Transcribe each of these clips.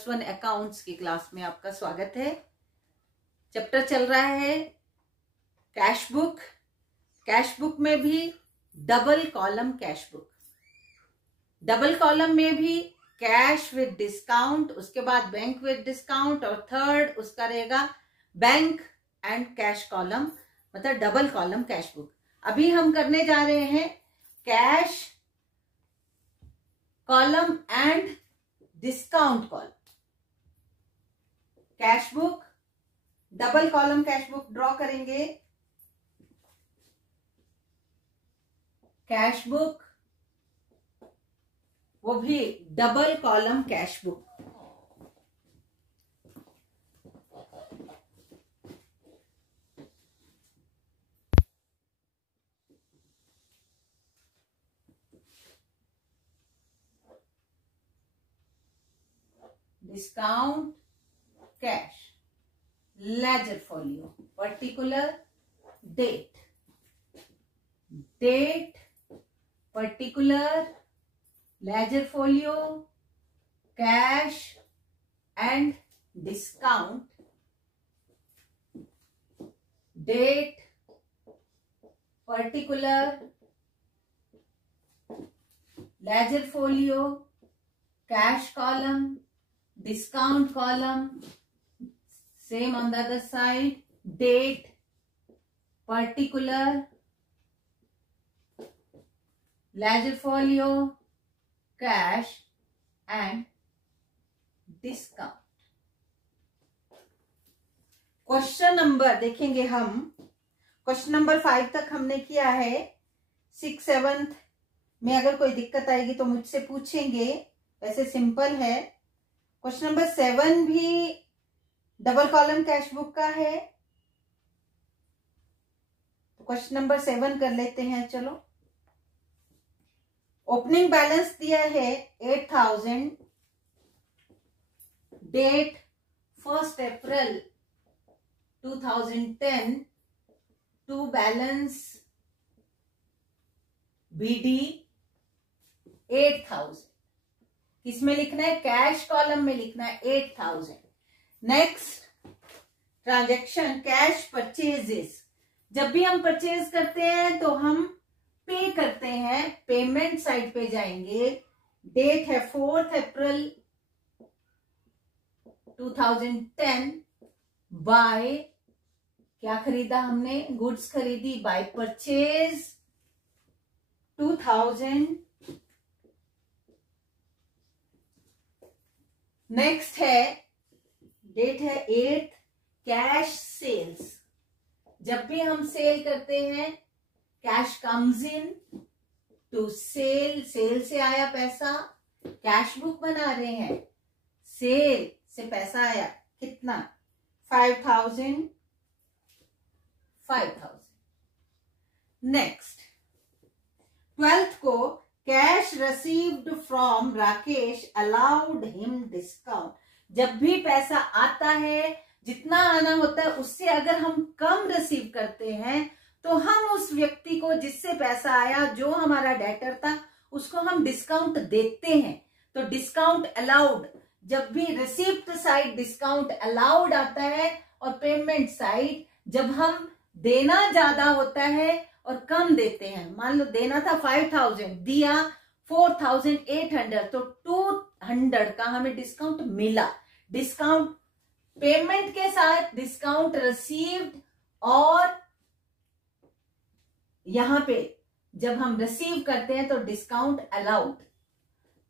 +1 accounts की class में आपका स्वागत है। चैप्टर चल रहा है कैश बुक। कैश बुक में भी double column cash book, double column में भी कैश विद डिस्काउंट, उसके बाद बैंक विद डिस्काउंट और थर्ड उसका रहेगा बैंक एंड कैश कॉलम, मतलब डबल कॉलम कैश बुक। अभी हम करने जा रहे हैं cash column and discount column. Cash book double column cash book draw करेंगे। कैश बुक वो भी double column cash book. Discount cash ledger folio particular date, date particular ledger folio cash and discount, date particular ledger folio cash column discount column, same on the other side, date particular ledger folio cash and discount। Question number देखेंगे हम। Question number 5 तक हमने किया है। 6, 7 में अगर कोई दिक्कत आएगी तो मुझसे पूछेंगे, वैसे सिंपल है। क्वेश्चन नंबर 7 भी डबल कॉलम कैश बुक का है, तो क्वेश्चन नंबर 7 कर लेते हैं। चलो, ओपनिंग बैलेंस दिया है 8000, डेट 1 अप्रैल 2010 टू बैलेंस बीडी 8000। किसमें लिखना है? कैश कॉलम में लिखना है 8000। Next transaction cash purchases. जब भी हम परचेज करते हैं तो हम पे करते हैं, पेमेंट साइड पे जाएंगे। डेट है 4 अप्रैल 2010 बाय, क्या खरीदा हमने? गुड्स खरीदी। By purchase 2000। नेक्स्ट है डेट है 8 कैश सेल्स। जब भी हम सेल करते हैं cash comes in to sale, sale से आया पैसा, कैश बुक बना रहे हैं, सेल से पैसा आया कितना? 5000। नेक्स्ट 12th को cash received from Rakesh allowed him discount. जब भी पैसा आता है, जितना आना होता है उससे अगर हम कम रिसीव करते हैं तो हम उस व्यक्ति को जिससे पैसा आया, जो हमारा डेटर था, उसको हम डिस्काउंट देते हैं। तो डिस्काउंट अलाउड, जब भी रिसीप्ट साइड डिस्काउंट अलाउड आता है और पेमेंट साइड जब हम देना ज्यादा होता है और कम देते हैं। मान लो देना था 5000, दिया 4800, तो 200 का हमें डिस्काउंट मिला। डिस्काउंट पेमेंट के साथ डिस्काउंट रिसीव्ड, और यहां पे जब हम रिसीव करते हैं तो डिस्काउंट अलाउड।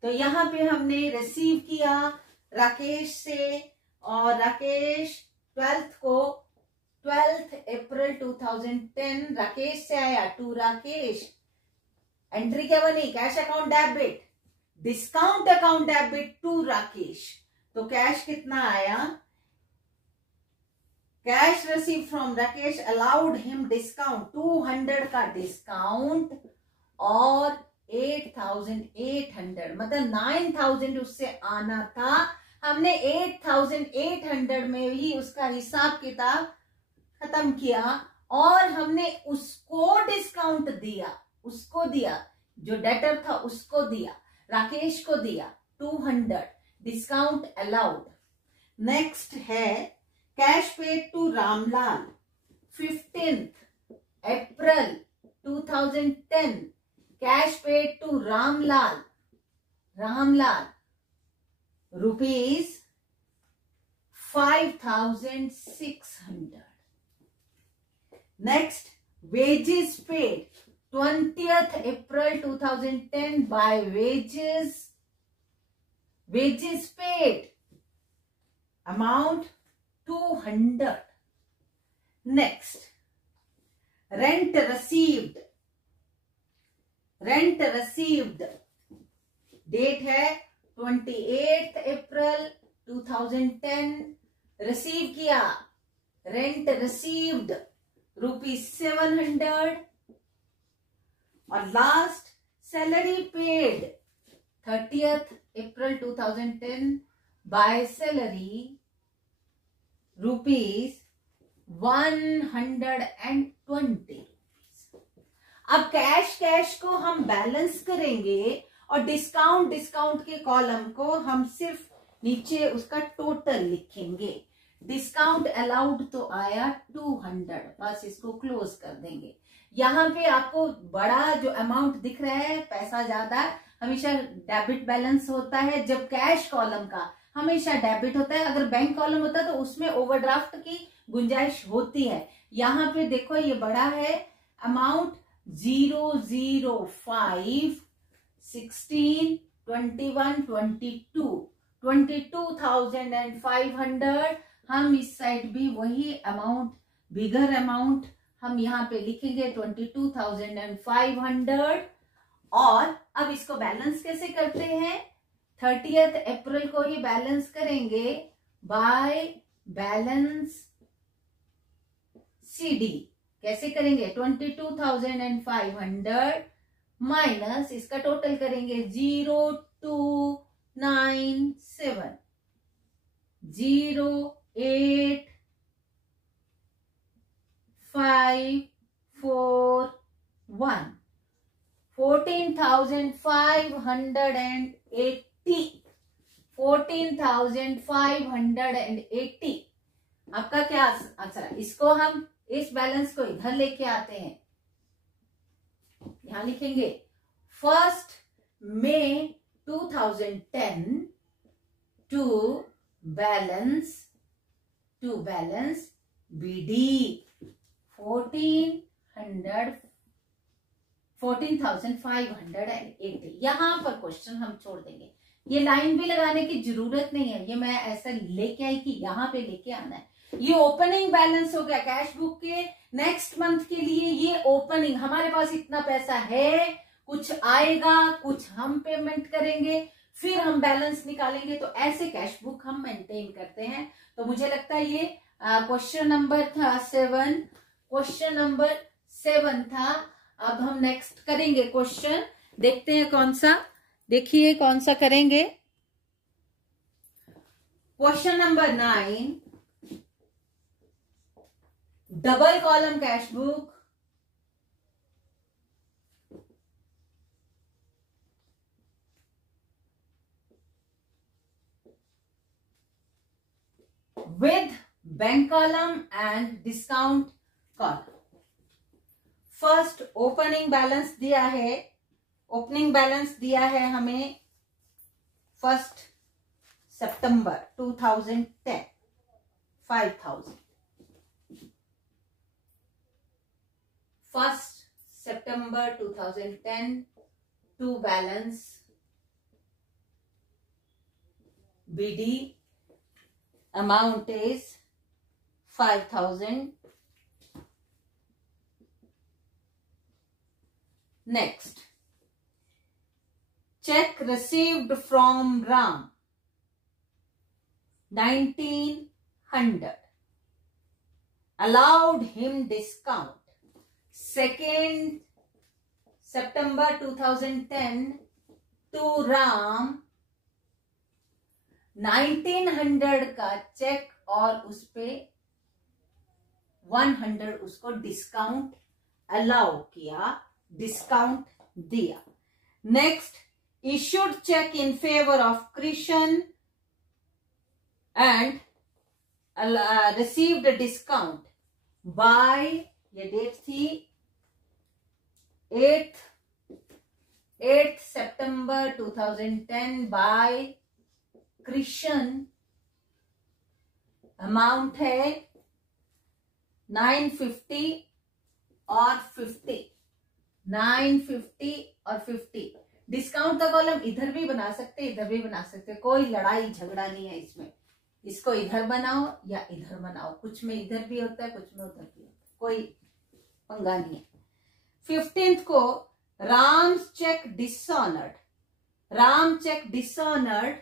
तो यहां पे हमने रिसीव किया राकेश से, और राकेश 12 अप्रैल 2010 राकेश से आया टू राकेश। एंट्री क्या बनी? Cash account debit, discount account debit to Rakesh. तो कैश कितना आया? Cash receive from Rakesh allowed him discount 200 का डिस्काउंट और 8800, मतलब 9000 उससे आना था। हमने 8800 में ही उसका हिसाब किताब खत्म किया और हमने उसको डिस्काउंट दिया, उसको दिया, जो डेटर था उसको दिया, राकेश को दिया 200। Discount allowed. नेक्स्ट है cash paid to Ramlal 15th April 2010, cash paid to Ramlal rupees 5,600। Next wages paid 20th April 2010 by wages paid amount 200। next rent received date है 28th April 2010, रिसीव किया रेंट रिसीव्ड ₹700। और last salary paid 30th April 2010 by salary ₹120। अब cash को हम balance करेंगे और discount के column को हम सिर्फ नीचे उसका टोटल लिखेंगे। डिस्काउंट अलाउड तो आया 200, बस इसको क्लोज कर देंगे। यहाँ पे आपको बड़ा जो अमाउंट दिख रहा है, पैसा ज्यादा, हमेशा डेबिट बैलेंस होता है। जब कैश कॉलम का हमेशा डेबिट होता है, अगर बैंक कॉलम होता है तो उसमें ओवरड्राफ्ट की गुंजाइश होती है। यहाँ पे देखो ये बड़ा है अमाउंट 005 16 21 22,500। हम इस साइड भी वही अमाउंट, बिगर अमाउंट हम यहाँ पे लिखेंगे 22,500। और अब इसको बैलेंस कैसे करते हैं, 30th April को ही बैलेंस करेंगे बाय बैलेंस CD। कैसे करेंगे, 22,500 माइनस इसका टोटल करेंगे 0297 08541 14,580। आपका क्या आंसर है। इसको हम इस बैलेंस को इधर लेके आते हैं, यहां लिखेंगे 1st May 2010 to balance BD 14,580। यहां पर क्वेश्चन हम छोड़ देंगे, ये लाइन भी लगाने की जरूरत नहीं है, ये मैं ऐसा लेके आई कि यहां पे लेके आना है। ये ओपनिंग बैलेंस हो गया कैश बुक के नेक्स्ट मंथ के लिए। ये ओपनिंग, हमारे पास इतना पैसा है, कुछ आएगा, कुछ हम पेमेंट करेंगे, फिर हम बैलेंस निकालेंगे। तो ऐसे कैश बुक हम मेंटेन करते हैं। तो मुझे लगता है ये क्वेश्चन नंबर था 7, क्वेश्चन नंबर 7 था। अब हम नेक्स्ट करेंगे क्वेश्चन, देखते हैं कौन सा, देखिए कौन सा करेंगे। Question number 9, double column cash book, with bank column and discount column. First opening balance दिया है, ओपनिंग बैलेंस दिया है हमें 1st September 2010 5,000। 1st September 2010 to balance BD amount is 5,000। Next, check received from Ram 1,900 allowed him discount 2nd September 2010 to Ram 1,900 का check और उस पे 100 उसको डिस्काउंट अलाउ किया, डिस्काउंट दिया। Next, issued cheque in favour of Krishna and received a discount by, ये date थी 8th September 2010 by Krishan. Amount है 950 और 50, 950 और 50। डिस्काउंट का कॉलम इधर भी बना सकते, इधर भी बना सकते, कोई लड़ाई झगड़ा नहीं है इसमें। इसको इधर बनाओ या इधर बनाओ, कुछ में इधर भी होता है, कुछ में उधर भी होता है, कोई पंगा नहीं है। 15th को Ram's cheque dishonoured, Ram cheque dishonoured,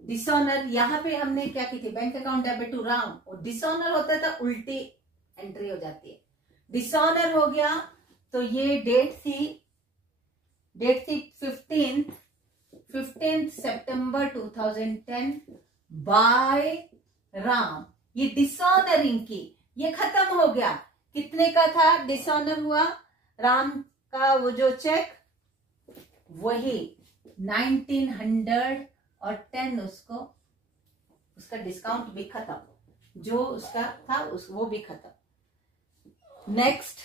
dishonour यहां पे हमने क्या की थी, bank account debit to Ram, और डिसऑनर होता था उल्टी एंट्री हो जाती है, डिसऑनर हो गया। तो ये डेट थी 15th September 2010 बाय राम। ये डिसऑनरिंग की, ये खत्म हो गया। कितने का था डिसऑनर हुआ राम का वो जो चेक, वही 1910, उसको उसका डिस्काउंट भी खत्म, जो उसका था वो भी खत्म। Next,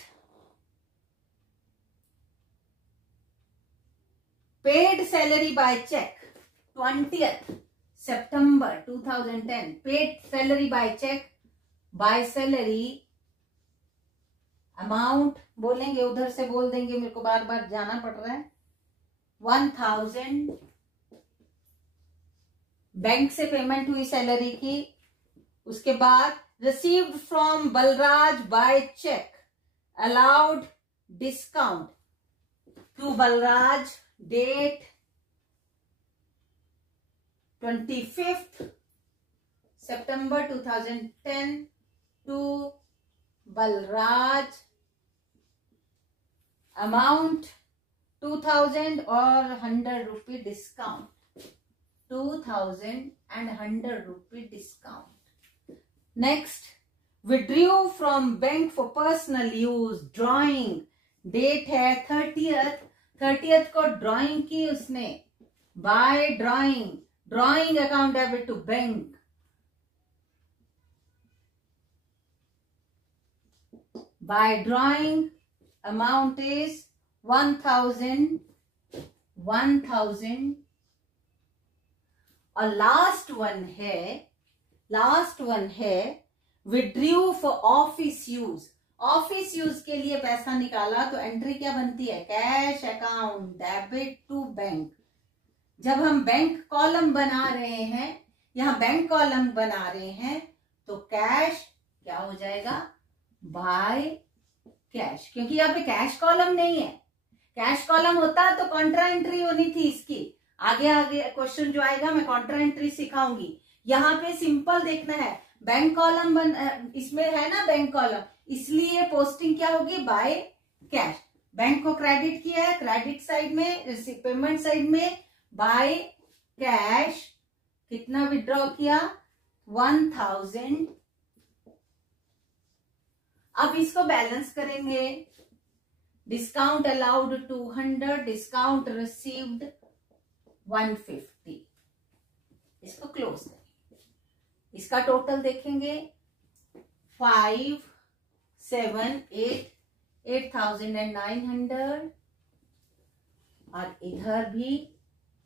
paid salary by cheque 20th September 2010, paid salary by cheque, by salary amount बोलेंगे, उधर से बोल देंगे, मेरे को बार बार जाना पड़ रहा है। 1000 बैंक से पेमेंट हुई सैलरी की। उसके बाद received from Balraj by cheque, allowed discount to Balraj, date 25th September 2010 to Balraj, amount 2000 और 100 rupee discount, 2000 and 100 rupee discount. Next, withdrew from bank for personal use, drawing, date है 30th को ड्राइंग की उसने, by drawing, drawing account debit to bank, by drawing amount is 1000। और last one है withdrew for office use, office use के लिए पैसा निकाला, तो एंट्री क्या बनती है, cash account debit to bank. जब हम बैंक कॉलम बना रहे हैं, यहां बैंक कॉलम बना रहे हैं, तो कैश क्या हो जाएगा, बाय कैश, क्योंकि यहाँ पे कैश कॉलम नहीं है। कैश कॉलम होता तो कॉन्ट्रा एंट्री होनी थी इसकी। आगे क्वेश्चन जो आएगा मैं कॉन्ट्रा एंट्री सिखाऊंगी। यहाँ पे सिंपल देखना है, बैंक कॉलम इसमें है ना बैंक कॉलम, इसलिए पोस्टिंग क्या होगी, बाय कैश। बैंक को क्रेडिट किया है, क्रेडिट साइड में, पेमेंट साइड में बाय कैश। कितना विड्रॉ किया, 1000। अब इसको बैलेंस करेंगे, डिस्काउंट अलाउड 200, डिस्काउंट रिसीव्ड 150। इसको क्लोज करेंगे, इसका टोटल देखेंगे 5, 7, 8,900, और इधर भी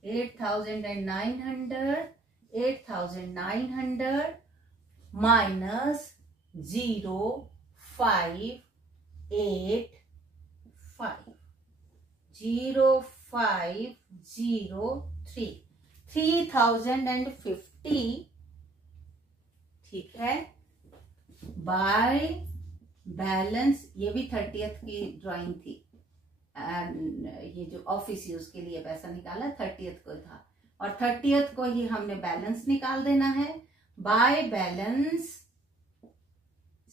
8,900, 8,900 माइनस 0585, 0503, 3050, ठीक है, बाय बैलेंस। ये भी 30th की ड्राइंग थी, ये जो ऑफिस यूज के लिए पैसा निकाला 30th को था, और 30th को ही हमने बैलेंस निकाल देना है, बाय बैलेंस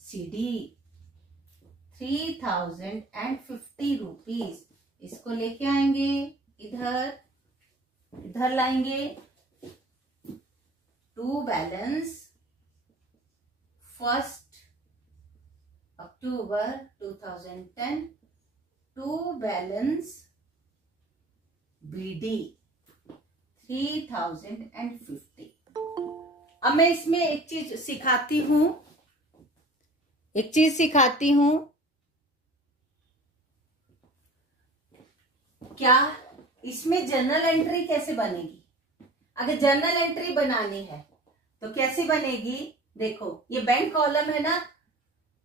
CD 3050 रुपीज। इसको लेके आएंगे, इधर लाएंगे, to balance 1 October 2010 to balance BD 3050। अब मैं इसमें एक चीज सिखाती हूं, क्या इसमें जर्नल एंट्री कैसे बनेगी। अगर जर्नल एंट्री बनानी है तो कैसे बनेगी, देखो ये बैंक कॉलम है ना,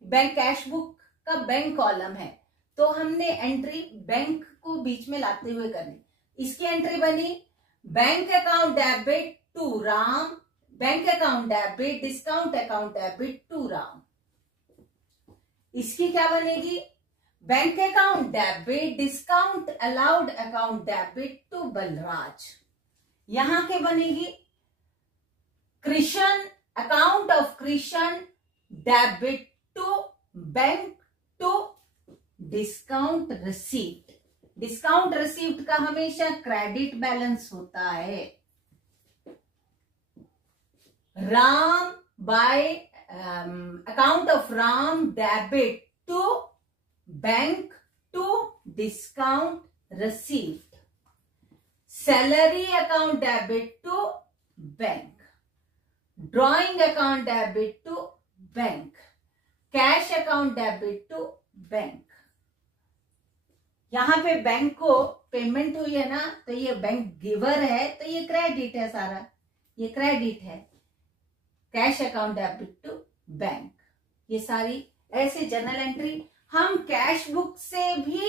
बैंक कैश बुक का बैंक कॉलम है, तो हमने एंट्री बैंक को बीच में लाते हुए करनी। इसकी एंट्री बनी bank account debit to Ram, bank account debit, discount account debit to Ram. इसकी क्या बनेगी, bank account debit, discount allowed account debit to Balraj. यहां के बनेगी Krishna, account of Krishna debit to bank to discount received. Discount received का हमेशा क्रेडिट बैलेंस होता है। Ram by account of Ram debit to bank to discount received. Salary account debit to bank, drawing account debit to bank, cash account debit to bank. यहां पे bank को payment हुई है ना, तो ये बैंक गिवर है, तो ये क्रेडिट है, सारा ये क्रेडिट है। Cash account debit to bank, ये सारी ऐसे जर्नल एंट्री हम कैश बुक से भी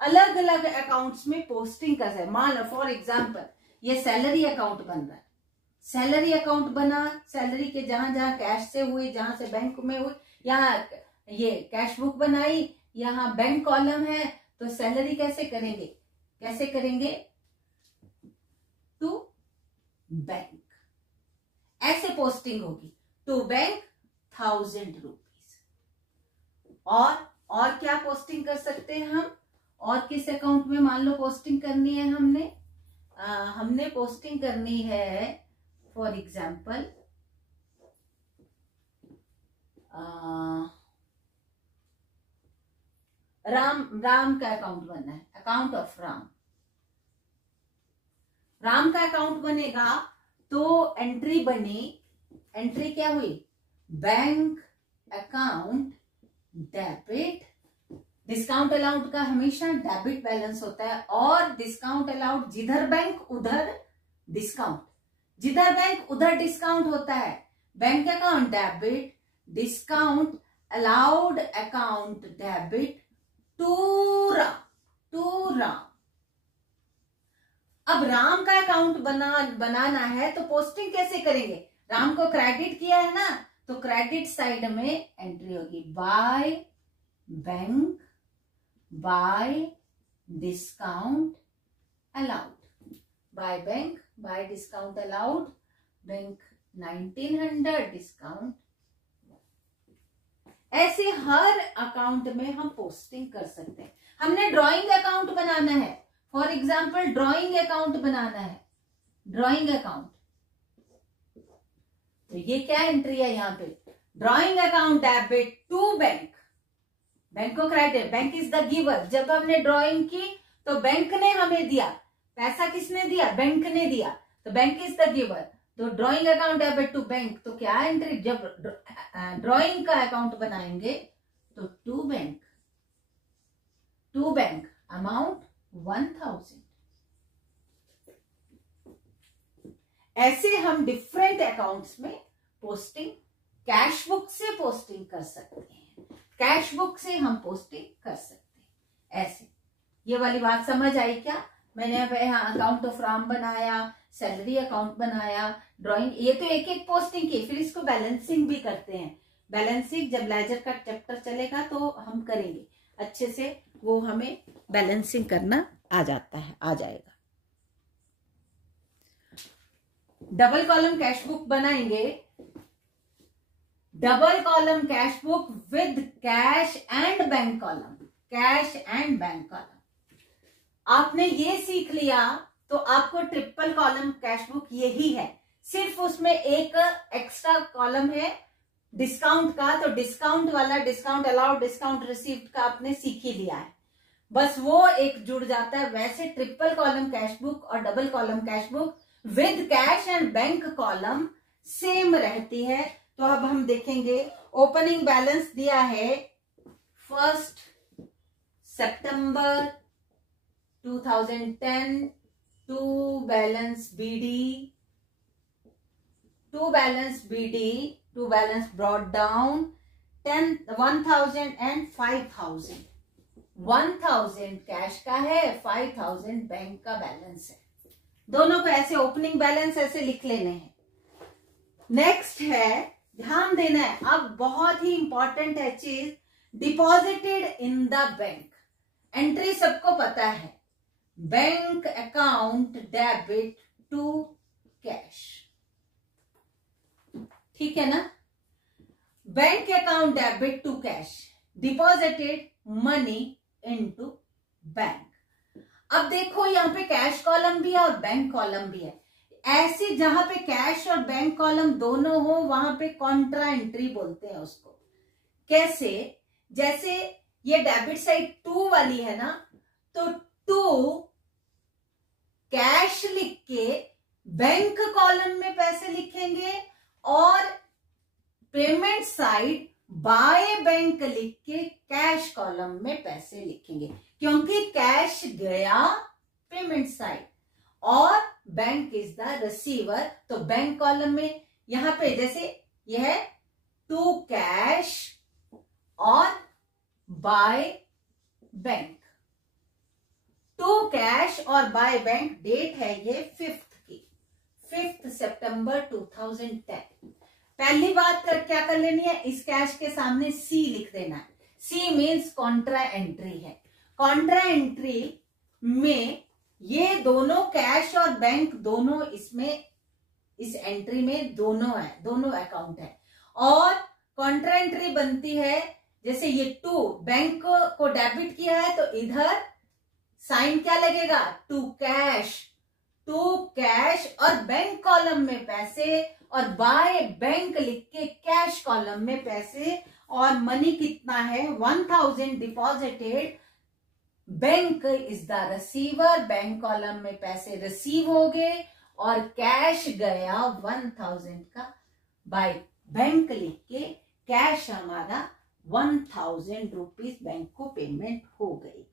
अलग अलग अकाउंट्स में पोस्टिंग कर सकते हैं। मान लो फॉर एग्जांपल ये सैलरी अकाउंट बन रहा है, सैलरी अकाउंट बना, सैलरी के जहां जहां कैश से हुई, जहां से बैंक में हुई, यहाँ ये कैश बुक बनाई, यहाँ बैंक कॉलम है, तो सैलरी कैसे करेंगे टू बैंक, ऐसे पोस्टिंग होगी टू बैंक 1000 रुपीज। और क्या पोस्टिंग कर सकते हैं हम, और किस अकाउंट में मान लो पोस्टिंग करनी है, हमने पोस्टिंग करनी है फॉर एग्जाम्पल राम का अकाउंट बनना है, अकाउंट ऑफ राम का अकाउंट बनेगा, तो एंट्री बनी, एंट्री क्या हुई, bank account debit, discount allowed का हमेशा डेबिट बैलेंस होता है, और डिस्काउंट अलाउड जिधर बैंक उधर डिस्काउंट, जिधर बैंक उधर डिस्काउंट होता है। Bank account debit, discount allowed account debit to Ram. अब राम का अकाउंट बनाना है, तो पोस्टिंग कैसे करेंगे, राम को क्रेडिट किया है ना, तो क्रेडिट साइड में एंट्री होगी by bank by discount allowed, by bank by discount allowed, bank 1900 discount. ऐसे हर अकाउंट में हम पोस्टिंग कर सकते हैं। हमने ड्राइंग अकाउंट बनाना है, फॉर एग्जाम्पल ड्राइंग अकाउंट बनाना है, ड्राइंग अकाउंट, तो ये क्या एंट्री है यहाँ पे, drawing account debit to bank, bank को credit, bank is the giver. जब हमने ड्राइंग की तो बैंक ने हमें दिया, पैसा किसने दिया, बैंक ने दिया, तो बैंक इज द गिवर, तो drawing account debit to bank, तो क्या एंट्री, जब ड्राइंग का अकाउंट बनाएंगे तो टू बैंक अमाउंट 1000। ऐसे हम डिफरेंट अकाउंट्स में पोस्टिंग, कैश बुक से पोस्टिंग कर सकते हैं, कैश बुक से हम पोस्टिंग कर सकते हैं। ऐसे ये वाली बात समझ आई क्या, मैंने अब यहाँ अकाउंट ऑफ राम बनाया, सैलरी अकाउंट बनाया, ड्राइंग, ये तो एक एक पोस्टिंग की, फिर इसको बैलेंसिंग भी करते हैं। बैलेंसिंग जब लेजर का चैप्टर चलेगा तो हम करेंगे अच्छे से, वो हमें बैलेंसिंग करना आ जाएगा। डबल कॉलम कैश बुक बनाएंगे, double column cash book with cash and bank column, cash and bank column. आपने ये सीख लिया तो आपको ट्रिपल कॉलम कैश बुक यही है, सिर्फ उसमें एक एक्स्ट्रा कॉलम है डिस्काउंट का, तो डिस्काउंट वाला, डिस्काउंट अलाउड, डिस्काउंट रिसीव्ड का आपने सीख ही लिया है, बस वो एक जुड़ जाता है। वैसे ट्रिपल कॉलम कैश बुक और double column cash book with cash and bank column same रहती है। तो अब हम देखेंगे, ओपनिंग बैलेंस दिया है 1 सितंबर 2010 to balance BD, to balance brought down 1000 and 5000। 1000 cash का है, 5000 बैंक का बैलेंस है। दोनों को ऐसे ओपनिंग बैलेंस ऐसे लिख लेने हैं। नेक्स्ट है, ध्यान देना है, अब बहुत ही इंपॉर्टेंट है चीज, deposited in the bank. Entry सबको पता है, bank account debit to cash, ठीक है ना। Bank account debit to cash, deposited money into bank. अब देखो यहाँ पे कैश कॉलम भी है और बैंक कॉलम भी है। ऐसी जहां पे कैश और बैंक कॉलम दोनों हो वहां पे कॉन्ट्रा एंट्री बोलते हैं उसको। कैसे? जैसे ये डेबिट साइड 2 वाली है ना, तो 2 कैश लिख के बैंक कॉलम में पैसे लिखेंगे और पेमेंट साइड बाय बैंक लिख के कैश कॉलम में पैसे लिखेंगे, क्योंकि कैश गया पेमेंट साइड और बैंक इज द रिसीवर। तो बैंक कॉलम में यहां पे जैसे यह है टू कैश और बाय बैंक, टू कैश और बाय बैंक। डेट है ये 5 सितंबर 2010। पहली बात क्या कर लेनी है, इस कैश के सामने सी लिख देना है। सी मीन्स कॉन्ट्रा एंट्री है। कॉन्ट्रा एंट्री में ये दोनों कैश और बैंक दोनों इसमें, इस एंट्री में दोनों है, दोनों अकाउंट है। और कॉन्ट्रा एंट्री बनती है जैसे ये 2 बैंक को डेबिट किया है तो इधर साइन क्या लगेगा, टू कैश और बैंक कॉलम में पैसे और बाय बैंक लिख के कैश कॉलम में पैसे। और मनी कितना है, 1000 deposited, bank is the receiver, bank column में पैसे रिसीव हो गए और कैश गया 1000 का, बाय बैंक लिख के कैश हमारा 1000 रुपीज बैंक को पेमेंट हो गई।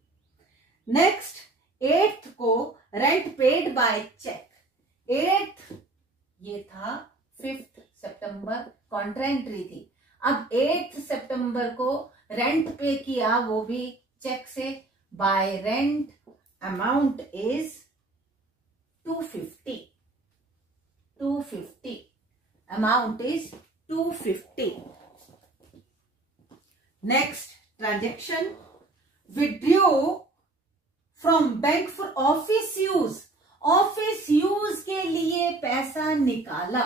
नेक्स्ट 8th को rent paid by check. 8th ये था 5 सितंबर, कॉन्ट्रा एंट्री थी। अब 8 सितंबर को रेंट पे किया, वो भी चेक से। By rent amount is 250, amount is 250। Next transaction, withdraw from bank for office use. Office use के लिए पैसा निकाला,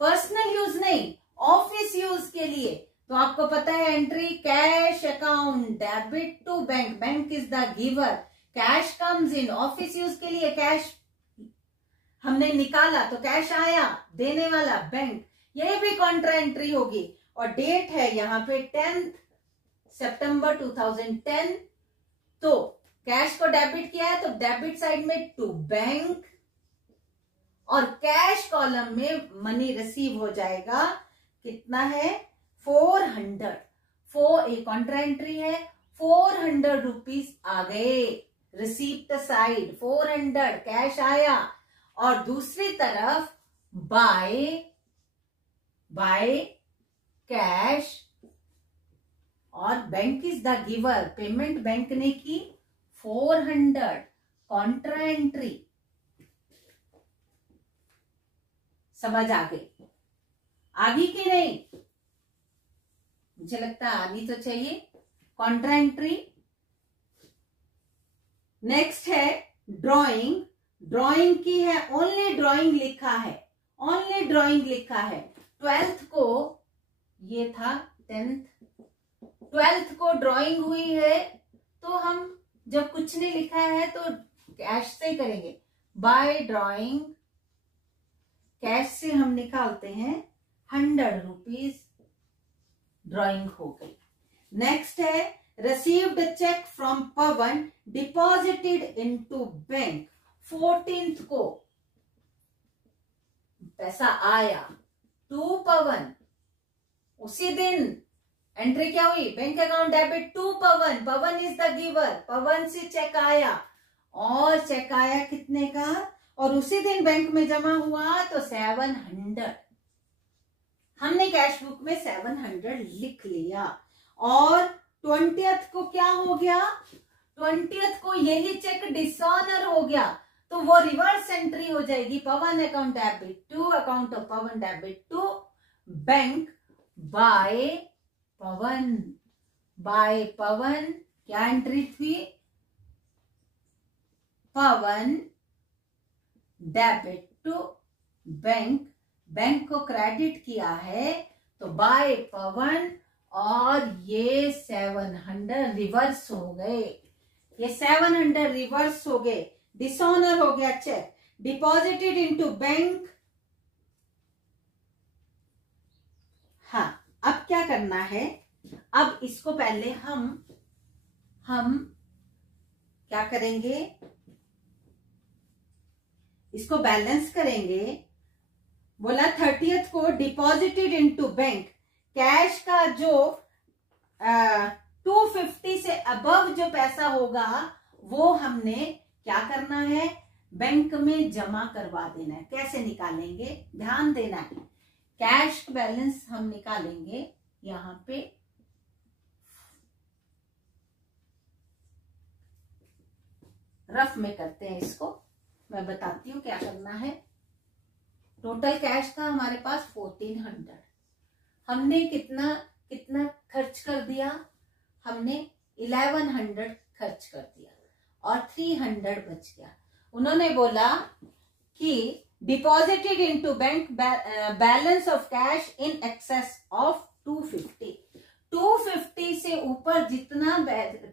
पर्सनल यूज नहीं, ऑफिस यूज के लिए। तो आपको पता है entry, cash account debit to bank, bank is the giver, cash comes in. Office use के लिए कैश हमने निकाला तो कैश आया, देने वाला बैंक, ये भी कॉन्ट्रा एंट्री होगी। और डेट है यहाँ पे 10 सितंबर 2010। तो कैश को डेबिट किया है तो डेबिट साइड में टू बैंक और कैश कॉलम में मनी रिसीव हो जाएगा। कितना है, 400। एक कॉन्ट्रा एंट्री है, 400 रुपीज आ गए रिसीप्ट साइड, 400 कैश आया। और दूसरी तरफ बाय कैश और bank is the giver, payment bank ने की 400, कॉन्ट्रा एंट्री। समझ आ गई? आगी की नहीं? मुझे लगता है आनी तो चाहिए। Contra entry. नेक्स्ट है ड्राइंग। ड्राइंग की है, ओनली ड्राइंग लिखा है, ओनली ड्राइंग लिखा है। 12th को ये था 10th, 12th को ड्राइंग हुई है। तो हम जब कुछ नहीं लिखा है तो कैश से करेंगे, बाय ड्राइंग, कैश से हम निकालते हैं 100 रुपीज, ड्राइंग हो गई। नेक्स्ट है received cheque from Pawan deposited into bank. 14th को पैसा आया, टू पवन, उसी दिन एंट्री क्या हुई, bank account debit to Pawan, Pawan is the giver, Pawan से चेक आया, और चेक आया कितने का, और उसी दिन बैंक में जमा हुआ तो 700, हमने कैश बुक में 700 लिख लिया। और 20th को क्या हो गया, 20th को यही चेक डिसऑनर हो गया, तो वो रिवर्स एंट्री हो जाएगी, Pawan account debit to account of Pawan debit to bank by Pawan, by Pawan क्या एंट्री थी, Pawan debit to bank, bank को क्रेडिट किया है तो बाय पवन, और ये 700 रिवर्स हो गए, ये 700 रिवर्स हो गए, डिसऑनर हो गया चेक, डिपॉजिटेड इनटू बैंक। हाँ, अब क्या करना है, अब इसको पहले हम क्या करेंगे, इसको बैलेंस करेंगे। बोला 30th को डिपॉजिटेड इनटू बैंक, कैश का जो 250 से अबव जो पैसा होगा वो हमने क्या करना है, बैंक में जमा करवा देना है। कैसे निकालेंगे, ध्यान देना है, कैश बैलेंस हम निकालेंगे, यहां पे रफ में करते हैं इसको, मैं बताती हूँ क्या करना है। टोटल कैश था हमारे पास 1400, हमने कितना कितना खर्च कर दिया, हमने 1100 खर्च कर दिया और 300 बच गया। उन्होंने बोला कि deposited into bank balance of cash in excess of 250, 250 से ऊपर जितना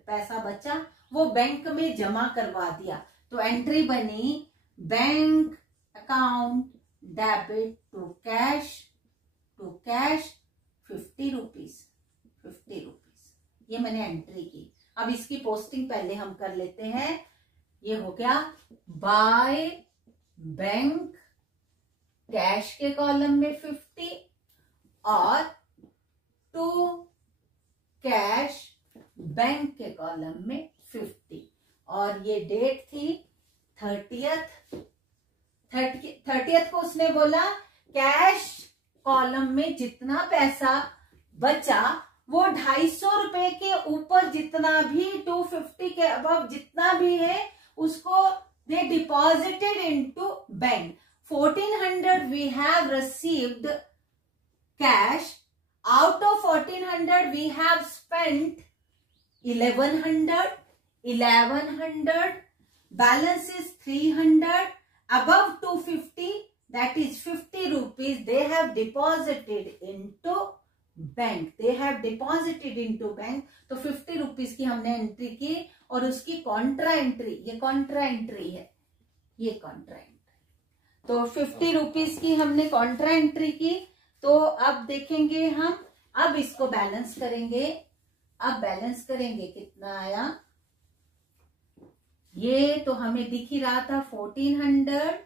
पैसा बचा वो बैंक में जमा करवा दिया, तो एंट्री बनी bank account debit to cash 50 rupees, 50 rupees, ये मैंने एंट्री की। अब इसकी पोस्टिंग पहले हम कर लेते हैं। ये हो गया बाय बैंक, कैश के कॉलम में 50 और टू कैश बैंक के कॉलम में 50, और ये डेट थी 30th को उसने बोला कैश कॉलम में जितना पैसा बचा वो 250 रुपए के ऊपर जितना भी 250 के अबव जितना भी है उसको दे deposited into bank. 1400 we have received cash, out of 1400 we have spent 1100, balance is 300, above 250 that is 50 rupees they have deposited into bank, they have deposited into bank, तो 50 रुपीज की हमने एंट्री की और उसकी कॉन्ट्रा एंट्री, ये Contra entry है, ये Contra entry, तो 50 रुपीज की हमने कॉन्ट्रा एंट्री की। तो अब देखेंगे हम, अब इसको बैलेंस करेंगे, अब बैलेंस करेंगे कितना आया, ये तो हमें दिख ही रहा था 1400,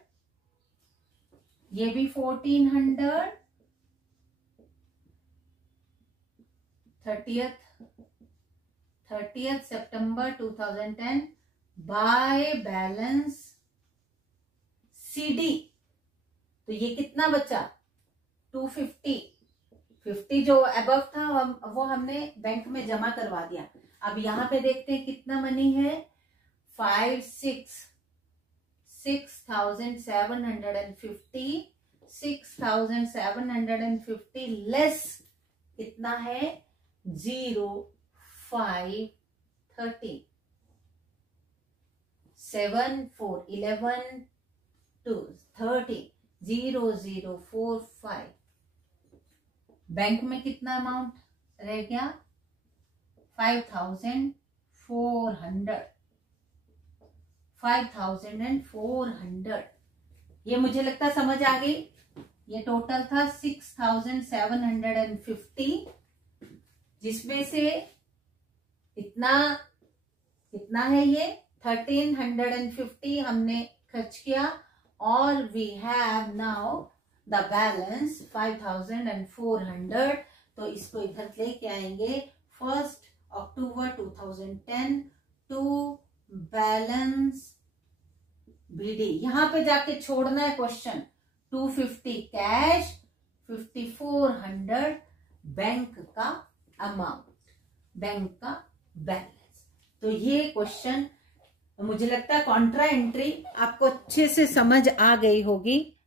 ये भी 1400, 30th September 2010 by balance CD, तो ये कितना बचा 250 जो अबव था वो हमने बैंक में जमा करवा दिया। अब यहाँ पे देखते हैं कितना मनी है, 6,750 लेस कितना है 0,530, 7 4 11 2 30 0,045। बैंक में कितना अमाउंट रह गया 5,400। ये मुझे लगता समझ आ गई। ये टोटल था 6,750, जिसमें से इतना कितना है, ये 1350 हमने खर्च किया, और we have now the balance 5400। तो इसको इधर लेके आएंगे। 1 अक्टूबर 2010 टू बैलेंस बीडी, यहां पे जाके छोड़ना है क्वेश्चन। 250 कैश, 5400 बैंक का अमाउंट, बैंक का बैलेंस। तो ये क्वेश्चन मुझे लगता है कॉन्ट्रा एंट्री आपको अच्छे से समझ आ गई होगी।